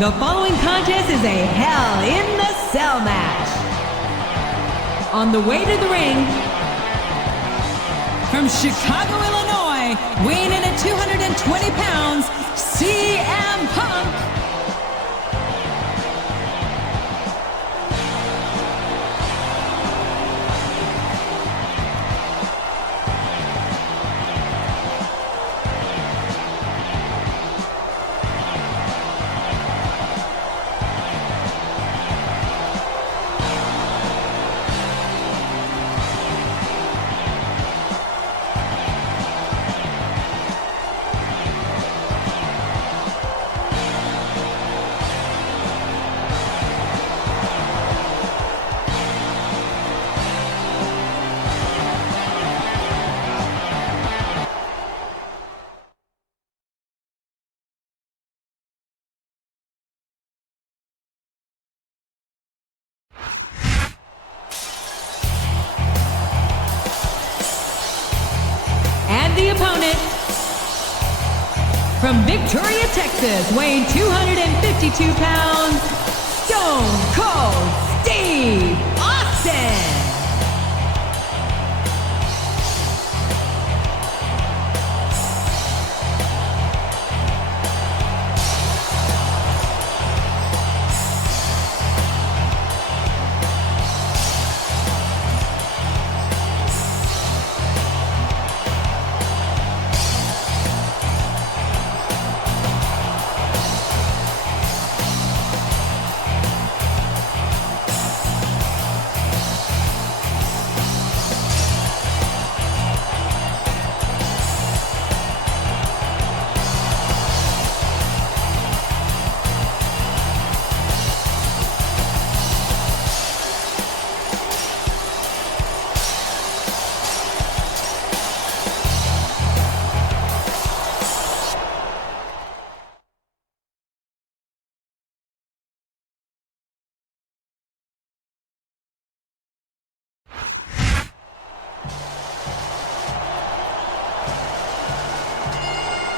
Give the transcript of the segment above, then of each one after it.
The following contest is a Hell in the Cell match. On the way to the ring, from Chicago, Illinois, weighing in at 220 pounds, CM Punk. And the opponent, from Victoria, Texas, weighing 252 pounds, Stone Cold Steve Austin.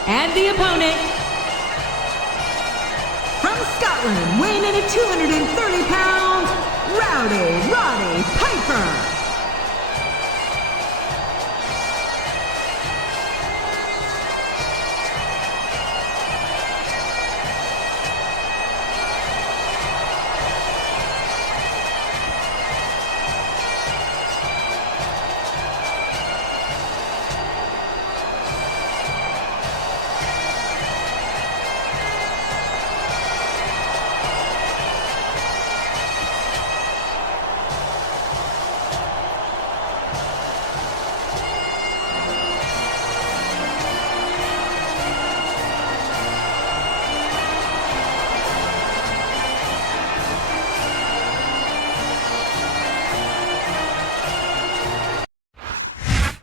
And the opponent, from Scotland, weighing in at 230 pounds, Roddy Piper.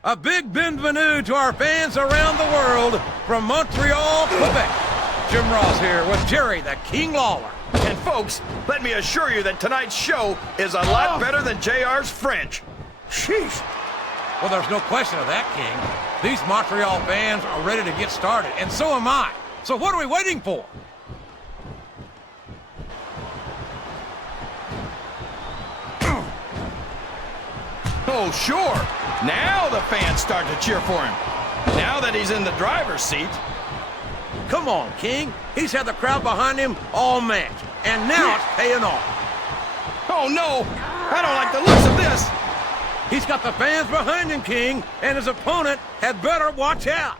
A big bienvenue to our fans around the world from Montreal, Quebec. Jim Ross here with Jerry the King Lawler. And folks, let me assure you that tonight's show is a lot better than JR's French. Sheesh. Well, there's no question of that, King. These Montreal fans are ready to get started, and so am I. So what are we waiting for? Oh, sure. Now the fans start to cheer for him. Now that he's in the driver's seat. Come on, King. He's had the crowd behind him all match, and now it's paying off. Oh, no. I don't like the looks of this. He's got the fans behind him, King, and his opponent had better watch out.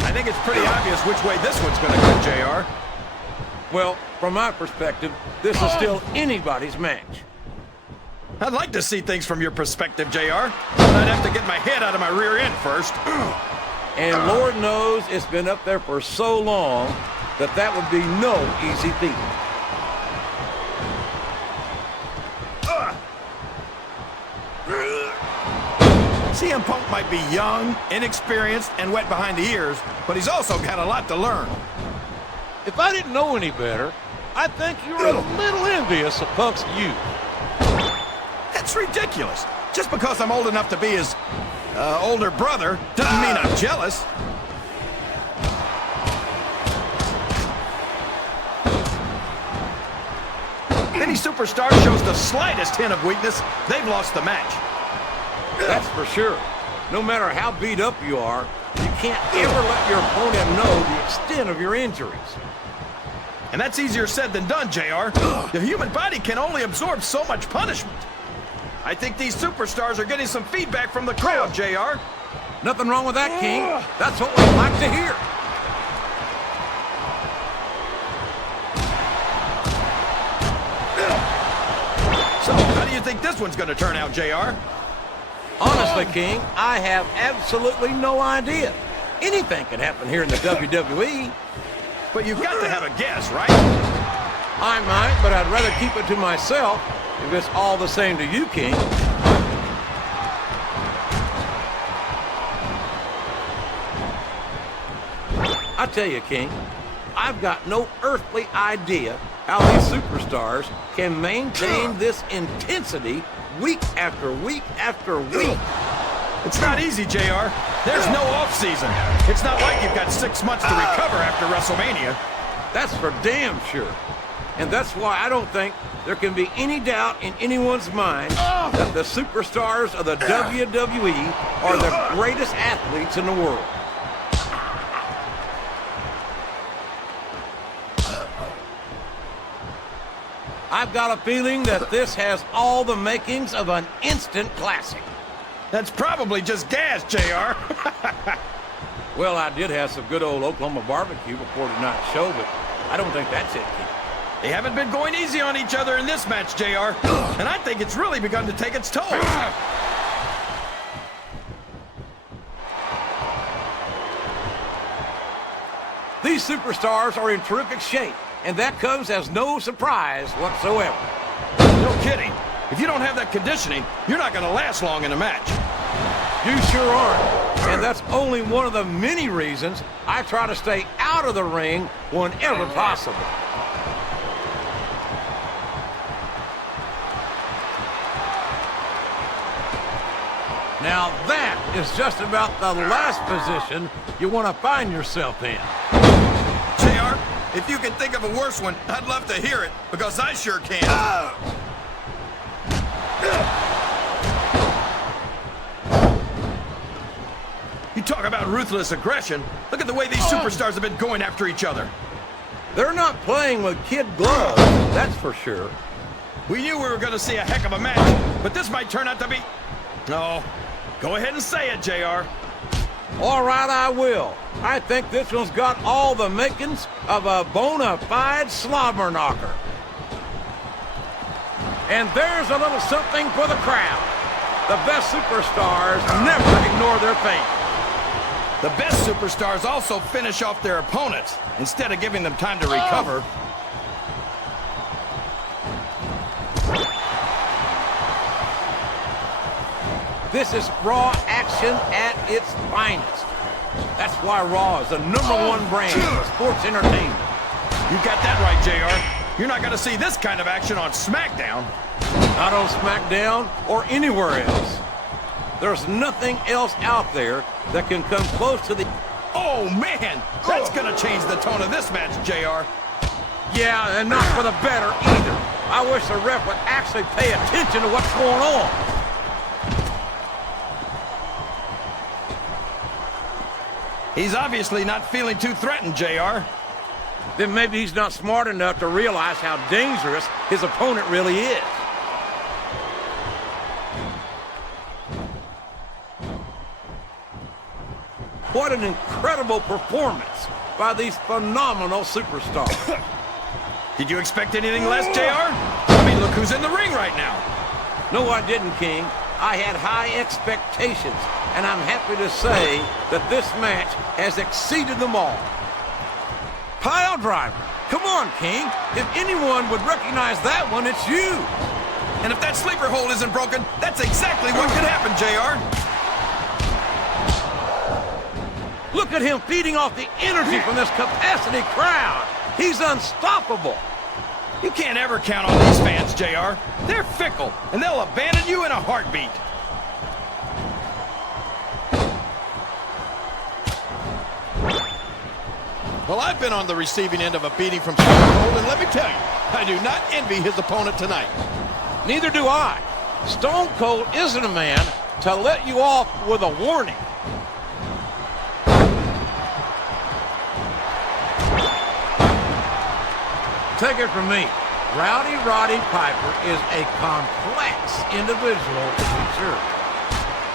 I think it's pretty obvious which way this one's going to go, JR. Well, from my perspective, this is still anybody's match. I'd like to see things from your perspective, JR, but I'd have to get my head out of my rear end first. And Lord knows it's been up there for so long that would be no easy feat. CM Punk might be young, inexperienced, and wet behind the ears, but he's also got a lot to learn. If I didn't know any better, I'd think you were a little envious of Punk's youth. That's ridiculous. Just because I'm old enough to be his older brother doesn't mean I'm jealous. Any superstar shows the slightest hint of weakness, they've lost the match. That's for sure. No matter how beat up you are, you can't ever let your opponent know the extent of your injuries. And that's easier said than done, JR. The human body can only absorb so much punishment. I think these superstars are getting some feedback from the crowd, JR. Nothing wrong with that, King. That's what we like to hear. So, how do you think this one's going to turn out, JR? Honestly, King, I have absolutely no idea. Anything can happen here in the WWE. But you've got to have a guess, right? I might, but I'd rather keep it to myself if it's all the same to you, King. I tell you, King, I've got no earthly idea how these superstars can maintain this intensity week after week after week. It's not easy, JR. There's no off-season. It's not like you've got 6 months to recover after WrestleMania. That's for damn sure. And that's why I don't think there can be any doubt in anyone's mind that the superstars of the WWE are the greatest athletes in the world. I've got a feeling that this has all the makings of an instant classic. That's probably just gas, JR. Well, I did have some good old Oklahoma barbecue before tonight's show, but I don't think that's it, Keith. They haven't been going easy on each other in this match, JR. And I think it's really begun to take its toll. These superstars are in terrific shape, and that comes as no surprise whatsoever. No kidding. If you don't have that conditioning, you're not going to last long in a match. You sure aren't. And that's only one of the many reasons I try to stay out of the ring whenever possible. Now that is just about the last position you want to find yourself in. JR, if you can think of a worse one, I'd love to hear it, because I sure can. You talk about ruthless aggression. Look at the way these superstars have been going after each other. They're not playing with kid gloves, that's for sure. We knew we were going to see a heck of a match, but this might turn out to be... No. Go ahead and say it, JR. All right, I will. I think this one's got all the makings of a bona fide slobber knocker. And there's a little something for the crowd. The best superstars never ignore their fans. The best superstars also finish off their opponents instead of giving them time to recover. This is Raw action at its finest. That's why Raw is the #1 brand of sports entertainment. You got that right, JR. You're not going to see this kind of action on SmackDown. Not on SmackDown or anywhere else. There's nothing else out there that can come close to the... Oh, man! That's going to change the tone of this match, JR. Yeah, and not for the better either. I wish the ref would actually pay attention to what's going on. He's obviously not feeling too threatened, JR. Then maybe he's not smart enough to realize how dangerous his opponent really is. What an incredible performance by these phenomenal superstars. Did you expect anything less, JR? I mean, look who's in the ring right now. No, I didn't, King. I had high expectations, and I'm happy to say that this match has exceeded them all. Pile driver. Come on, King. If anyone would recognize that one, it's you. And if that sleeper hold isn't broken, that's exactly what could happen, JR. Look at him feeding off the energy from this capacity crowd. He's unstoppable. You can't ever count on these fans, JR. They're fickle, and they'll abandon you in a heartbeat. Well, I've been on the receiving end of a beating from Stone Cold, and let me tell you, I do not envy his opponent tonight. Neither do I. Stone Cold isn't a man to let you off with a warning. Take it from me, Roddy Piper is a complex individual to be sure.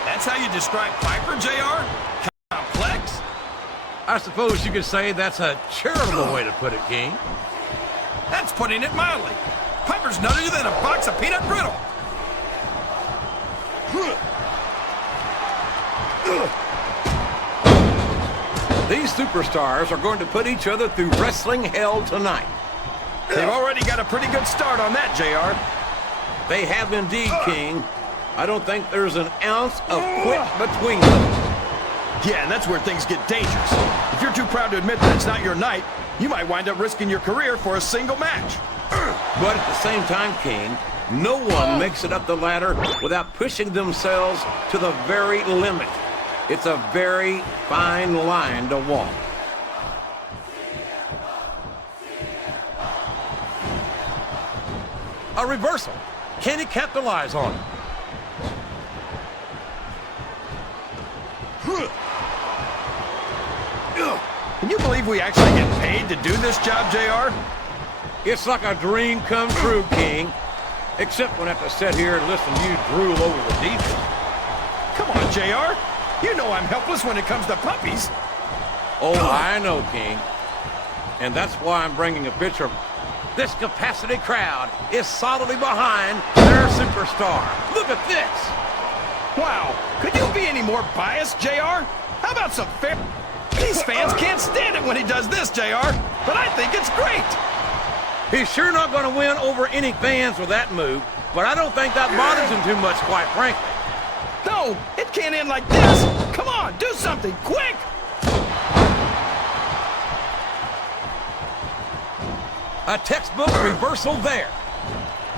That's how you describe Piper, JR? Complex? I suppose you could say that's a charitable way to put it, King. That's putting it mildly. Piper's nuttier than a box of peanut brittle. These superstars are going to put each other through wrestling hell tonight. They've already got a pretty good start on that, JR. They have indeed, King. I don't think there's an ounce of quit between them. Yeah, and that's where things get dangerous. If you're too proud to admit that it's not your night, you might wind up risking your career for a single match. But at the same time, King, no one makes it up the ladder without pushing themselves to the very limit. It's a very fine line to walk. A reversal. Can he capitalize on it? Can you believe we actually get paid to do this job, JR? It's like a dream come true, King. Except when I have to sit here and listen to you drool over the defense. Come on, JR. You know I'm helpless when it comes to puppies. Oh, I know, King. And that's why I'm bringing a picture. This capacity crowd is solidly behind their superstar. Look at this. Wow. Could you be any more biased, JR? How about some fair... These fans can't stand it when he does this, JR, but I think it's great. He's sure not going to win over any fans with that move, but I don't think that bothers him too much, quite frankly. No, it can't end like this. Come on, do something, quick! A textbook reversal there.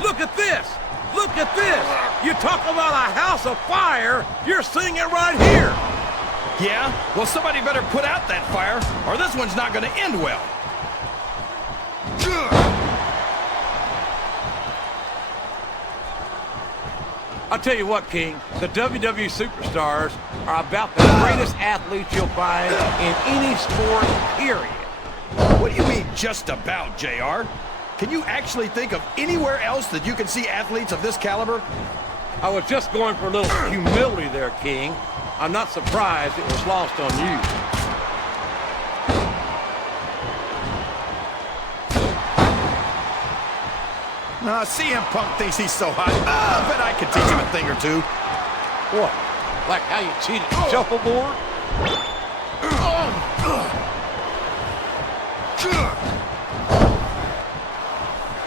Look at this. Look at this. You talk about a house of fire, you're seeing it right here. Yeah? Well, somebody better put out that fire, or this one's not going to end well. I'll tell you what, King, the WWE superstars are about the greatest athletes you'll find in any sport, period. What do you mean, just about, JR? Can you actually think of anywhere else that you can see athletes of this caliber? I was just going for a little humility there, King. I'm not surprised it was lost on you. CM Punk thinks he's so hot. I bet I could teach him a thing or two. What? Like how you cheated the shuffleboard?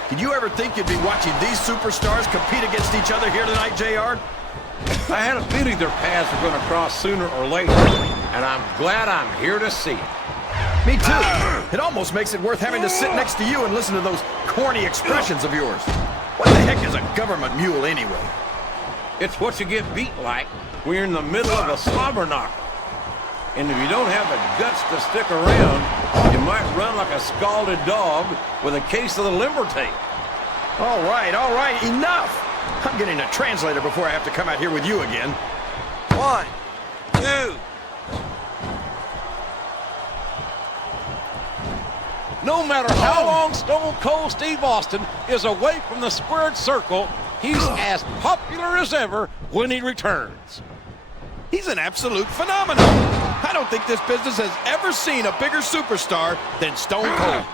Did you ever think you'd be watching these superstars compete against each other here tonight, JR? I had a feeling their paths were going to cross sooner or later, and I'm glad I'm here to see it. Me too. It almost makes it worth having to sit next to you and listen to those corny expressions of yours. What the heck is a government mule anyway? It's what you get beat like when you're in the middle of a slobber knocker. And if you don't have the guts to stick around, you might run like a scalded dog with a case of the limber tail. All right, enough. I'm getting a translator before I have to come out here with you again. 1, 2. No matter how long Stone Cold Steve Austin is away from the squared circle, he's as popular as ever when he returns. He's an absolute phenomenon. I don't think this business has ever seen a bigger superstar than Stone Cold.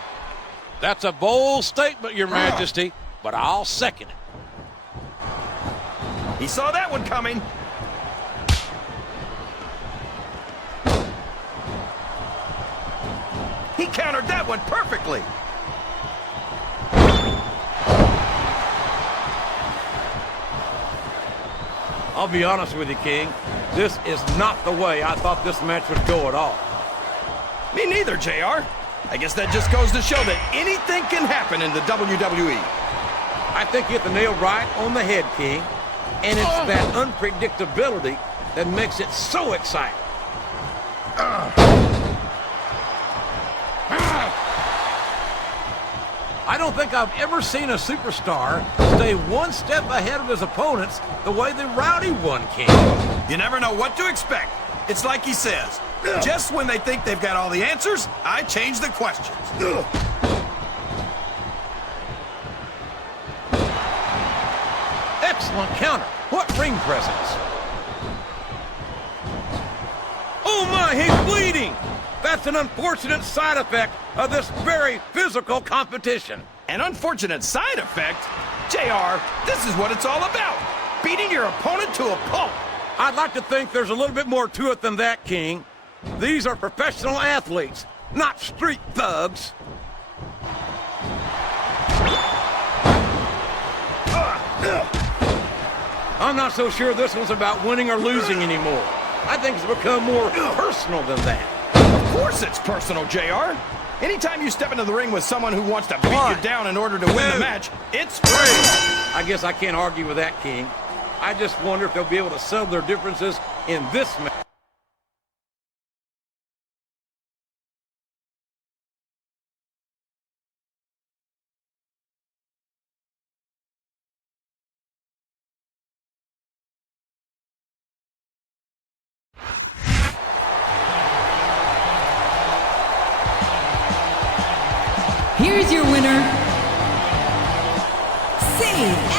That's a bold statement, Your Majesty, but I'll second it. He saw that one coming. He countered that one perfectly. I'll be honest with you, King. This is not the way I thought this match would go at all. Me neither, JR. I guess that just goes to show that anything can happen in the WWE. I think you hit the nail right on the head, King. And it's that unpredictability that makes it so exciting. I don't think I've ever seen a superstar stay one step ahead of his opponents the way the Rowdy one, King. You never know what to expect. It's like he says, just when they think they've got all the answers, I change the questions. Excellent counter. What ring presence. Oh my, he's bleeding! That's an unfortunate side effect of this very physical competition. An unfortunate side effect? JR, this is what it's all about. Beating your opponent to a pulp. I'd like to think there's a little bit more to it than that, King. These are professional athletes, not street thugs. I'm not so sure this one's about winning or losing anymore. I think it's become more personal than that. Of course it's personal, JR. Anytime you step into the ring with someone who wants to beat you down in order to win the match, it's free. I guess I can't argue with that, King. I just wonder if they'll be able to settle their differences in this match. Here's your winner, Sage.